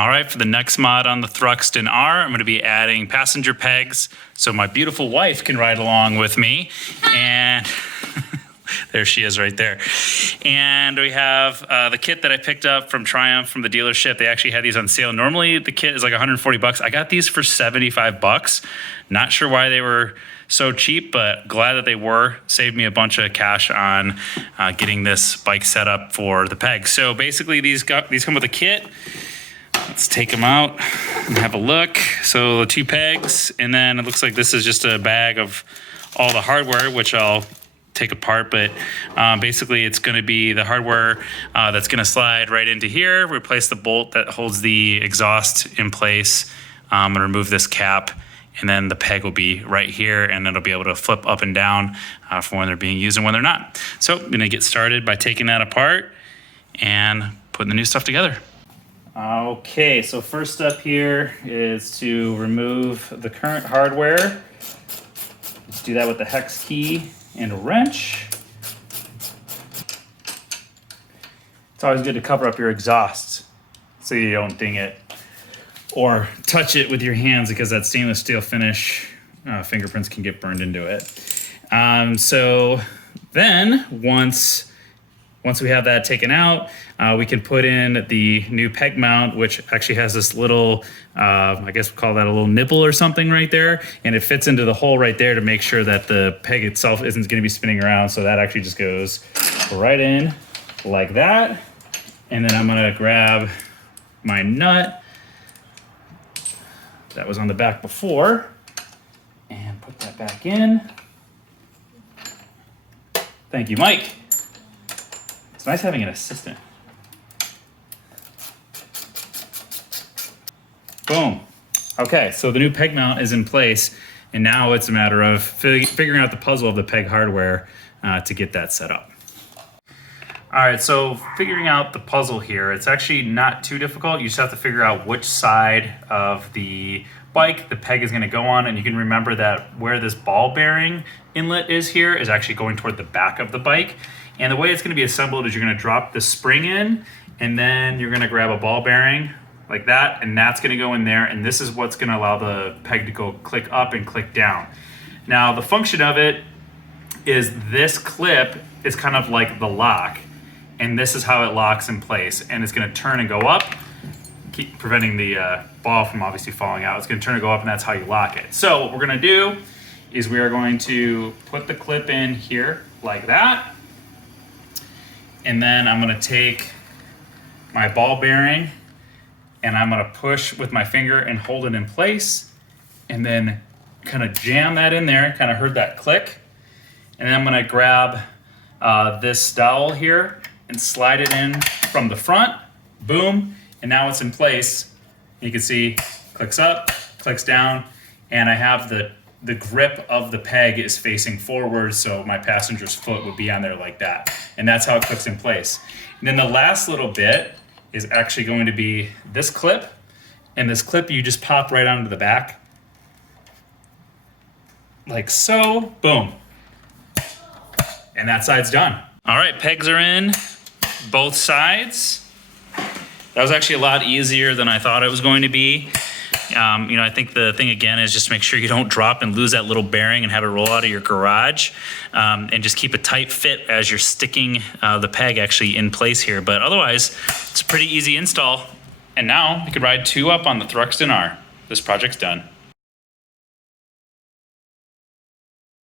All right, for the next mod on the Thruxton R, I'm going to be adding passenger pegs so my beautiful wife can ride along with me. And there she is right there. And we have the kit that I picked up from Triumph from the dealership. They actually had these on sale. Normally the kit is like 140 bucks. I got these for 75 bucks. Not sure why they were so cheap, but glad that they were. Saved me a bunch of cash on getting this bike set up for the pegs. So basically these come with a kit. Let's take them out and have a look. So the 2 pegs, and then it looks like this is just a bag of all the hardware, which I'll take apart, but basically it's going to be the hardware that's going to slide right into here, replace the bolt that holds the exhaust in place, and remove this cap, and then the peg will be right here, and it'll be able to flip up and down for when they're being used and when they're not. So I'm going to get started by taking that apart and putting the new stuff together. Okay, so first step here is to remove the current hardware. Let's do that with the hex key and a wrench. It's always good to cover up your exhaust so you don't ding it or touch it with your hands, because that stainless steel finish, fingerprints can get burned into it. So then once we have that taken out, we can put in the new peg mount, which actually has this little, I guess we'll call that a little nipple or something right there. And it fits into the hole right there to make sure that the peg itself isn't going to be spinning around. So that actually just goes right in like that. And then I'm going to grab my nut that was on the back before and put that back in. Thank you, Mike. It's nice having an assistant. Boom. Okay, so the new peg mount is in place, and now it's a matter of figuring out the puzzle of the peg hardware to get that set up. All right, so figuring out the puzzle here, it's actually not too difficult. You just have to figure out which side of the bike the peg is going to go on, and you can remember that where this ball bearing inlet is here is actually going toward the back of the bike. And the way it's going to be assembled is you're going to drop the spring in, and then you're going to grab a ball bearing like that, and that's going to go in there, and this is what's going to allow the peg to go click up and click down. Now the function of it is this clip is kind of like the lock, and this is how it locks in place, and it's going to turn and go up, keep preventing the ball from obviously falling out. It's going to turn and go up, and that's how you lock it. So what we're going to do is we are going to put the clip in here like that. And then I'm going to take my ball bearing and I'm going to push with my finger and hold it in place, and then kind of jam that in there. Kind of heard that click. And then I'm going to grab this dowel here and slide it in from the front. Boom. And now it's in place. You can see clicks up, clicks down, and I have the grip of the peg is facing forward, so my passenger's foot would be on there like that. And that's how it clicks in place. And then the last little bit is actually going to be this clip. And this clip you just pop right onto the back. Like so, boom. And that side's done. All right, pegs are in both sides. That was actually a lot easier than I thought it was going to be. I think the thing again is just make sure you don't drop and lose that little bearing and have it roll out of your garage, and just keep a tight fit as you're sticking the peg actually in place here. But otherwise, it's a pretty easy install. And now you can ride 2 up on the Thruxton R. This project's done.